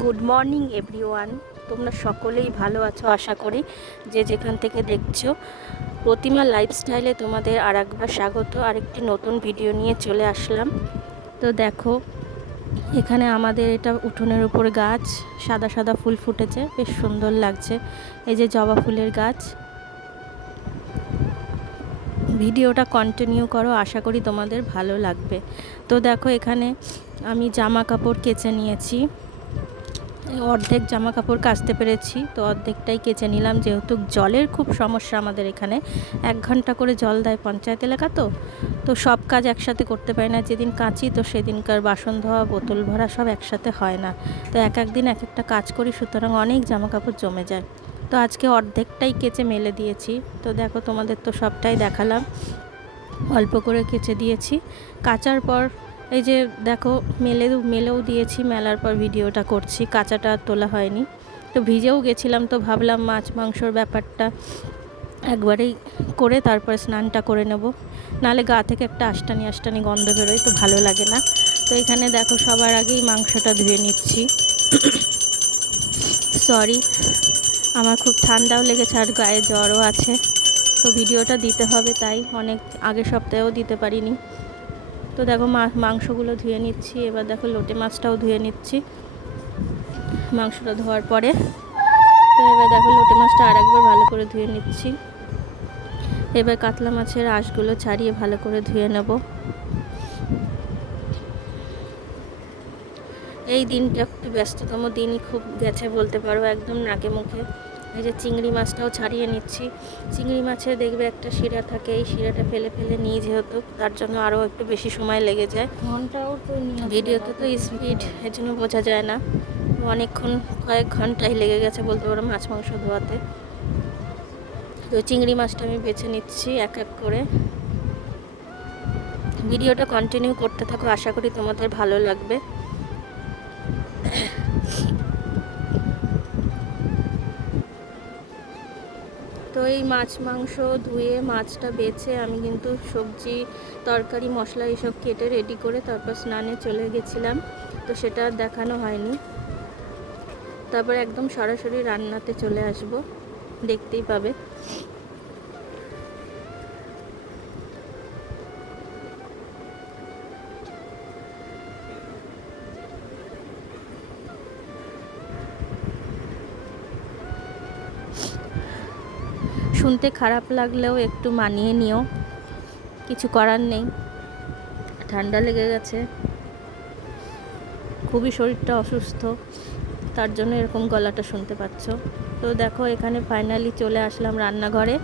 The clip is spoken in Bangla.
Good morning everyone. তোমরা সকলেই ভালো আছো আশা করি, যে যেখান থেকে দেখছো। প্রতিমা লাইফস্টাইলে তোমাদের আর একবার স্বাগত। আরেকটি নতুন ভিডিও নিয়ে চলে আসলাম। তো দেখো, এখানে আমাদের এটা উঠোনের উপর গাছ, সাদা সাদা ফুল ফুটেছে, বেশ সুন্দর লাগছে। এই যে জবা ফুলের গাছ। ভিডিওটা কন্টিনিউ করো, আশা করি তোমাদের ভালো লাগবে। তো দেখো, এখানে আমি জামা কাপড় কেচে নিয়েছি। অর্ধেক জামা কাপড় কাচতে পেরেছি, তো অর্ধেকটাই কেচে নিলাম, যেহেতু জলের খুব সমস্যা আমাদের এখানে। 1 ঘন্টা করে জল দেয় পঞ্চায়েত এলাকা, তো সব কাজ একসাথে করতে পারি না। যেদিন কাচি তো সেদিনকার বাসন ধোয়া, বোতল ভরা সব একসাথে হয় না, তো এক একদিন এক একটা কাজ করি, সুতরাং অনেক জামা কাপড় জমে যায়। তো আজকে অর্ধেকটাই কেচে মেলে দিয়েছি। তো দেখো, তোমাদের তো সবটাই দেখালাম, অল্প করে কেচে দিয়েছি। কাচার পর এই যে দেখো, মেলেও দিয়েছি। মেলার পর ভিডিওটা করছি, কাঁচাটা তোলা হয়নি। তো ভিজেও গেছিলাম, তো ভাবলাম মাছ মাংসর ব্যাপারটা একবারেই করে তারপর স্নানটা করে নেব, নাহলে গা থেকে একটা আষ্টানি গন্ধ বেরোয়, তো ভালো লাগে না। তো এখানে দেখো, সবার আগেই মাংসটা ধুয়ে নিচ্ছি। সরি, আমার খুব ঠান্ডাও লেগেছে আর গায়ে জ্বরও আছে, তো ভিডিওটা দিতে হবে, তাই অনেক আগের সপ্তাহেও দিতে পারিনি। তো দেখো, মাংসগুলো ধুয়ে নিচ্ছি। এবার দেখো, লোটে মাছটাও ধুয়ে নিচ্ছি মাংসটা ধোয়ার পরে। তো এবার দেখো, লোটে মাছটা আর একবার ভালো করে ধুয়ে নিচ্ছি। এবার কাতলা মাছের আঁশগুলো ছাড়িয়ে ভালো করে ধুয়ে নেব। এই দিনটা একটু ব্যস্ততম দিনই খুব গেছে বলতে পারো, একদম নাকে মুখে। এই যে চিংড়ি মাছটাও ছাড়িয়ে নিচ্ছি। চিংড়ি মাছে দেখবে একটা শিরা থাকে, এই শিরাটা ফেলে ফেলে নিই, যেহেতু তার জন্য আরও একটু বেশি সময় লেগে যায়। ভিডিওতে তো স্পিড, এর জন্য বোঝা যায় না। অনেকক্ষণ, কয়েক ঘন্টাই লেগে গেছে বলতে পারো মাছ মাংস ধোয়াতে। তো চিংড়ি মাছটা আমি বেছে নিচ্ছি এক এক করে। ভিডিওটা কন্টিনিউ করতে থাকো, আশা করি তোমাদের ভালো লাগবে। তো এই মাছ মাংস ধুয়ে মাছটা বেছে আমি কিন্তু সবজি তরকারি মশলা এসব কেটে রেডি করে তারপর স্নানে চলে গেছিলাম, তো সেটা আর দেখানো হয়নি। তারপর একদম সরাসরি রান্নাতে চলে আসব, দেখতেই পাবে। শুনতে খারাপ লাগলেও একটু মানিয়ে নিও, কিছু করার নেই। ঠান্ডা লেগে গেছে, খুবই শরীরটা অসুস্থ, তার জন্য এরকম গলাটা শুনতে পাচ্ছ। তো দেখো, এখানে ফাইনালি চলে আসলাম রান্নাঘরে।